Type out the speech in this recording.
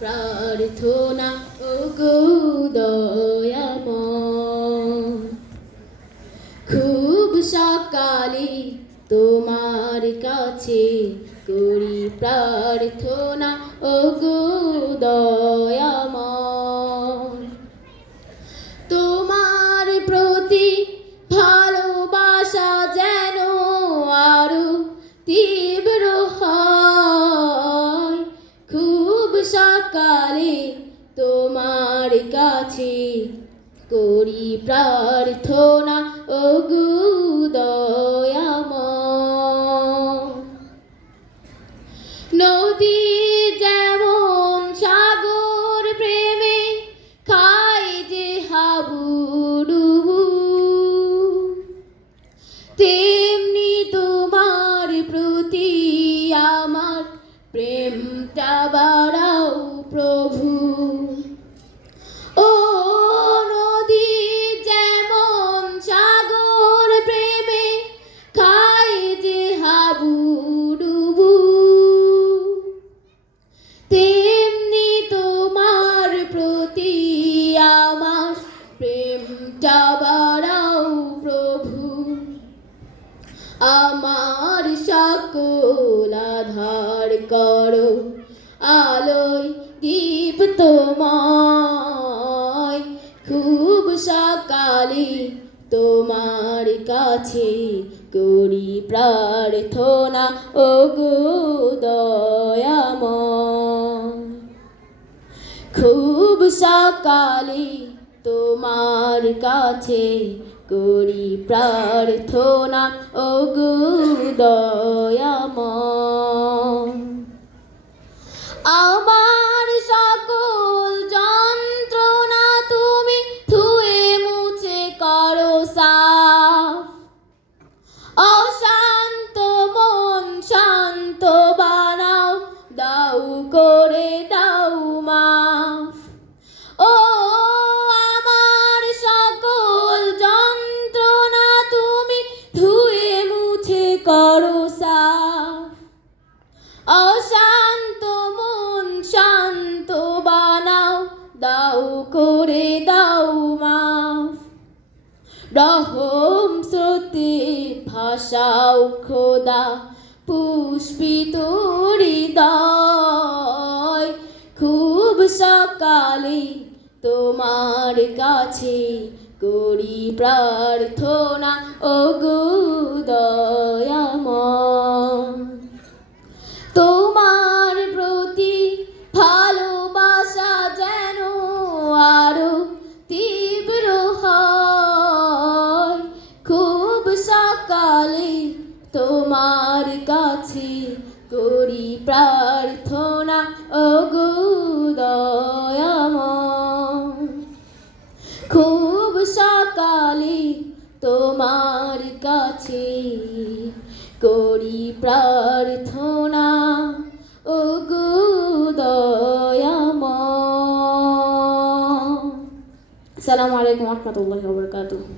প্রার্থনা ওগো দয়াময়। খুব সকালে তোমার কাছে করি প্রার্থনা ওগো দয়াময়। তোমার প্রতি ভালোবাসা যেন আরো তীব্র হয়। খুব সকালে তোমার কাছে করি প্রার্থনা ওগো দয়াময়। নদী যেমন সাগর প্রেমে খায় যে হাবুডুবু, তেমনি তোমার প্রতি আমার প্রেমটা বাড়াও প্রভু। ও নদী যেমন সাগর প্রেমে খায় যে হাবুডুবু, তেমনি তোমার প্রতি আমার প্রেমটা বাড়াও প্রভু। আমার সকল আধার করো আলোয় দীপ্তময়। খুব সকালে তোমার কাছে করি প্রার্থনা ওগো দয়াময়। খুব সকালে তোমার কাছে করি প্রার্থনা ওগো দয়াময়। আমার সকল যন্ত্রণা তুমি ধুয়ে মুছে করো সাফ। অশান্ত মন শান্ত বানাও, দাও করে দাও মাফ। ও আমার সকল যন্ত্রণা তুমি ধুয়ে মুছে করো সাফ। অশান্ত মন শান্ত বানাও, দাও করে দাও মাফ। রহম স্রোতে ভাসাও খোদা পুষ্পিত হৃদয়। খুব সকালে তোমার কাছে করি প্রার্থনা ওগো দয়াময়। তোমার প্রতি ভালোবাসা যেন আরো তীব্র হয়। খুব সকালে তোমার কাছে করি প্রার্থনা ওগো দয়াময়। খুব সকালে তোমার কাছে করি প্রার্থনা ওগো দয়াময়। আসসালামু আলাইকুম ওয়া রাহমাতুল্লাহি ওয়া বারাকাতুহু।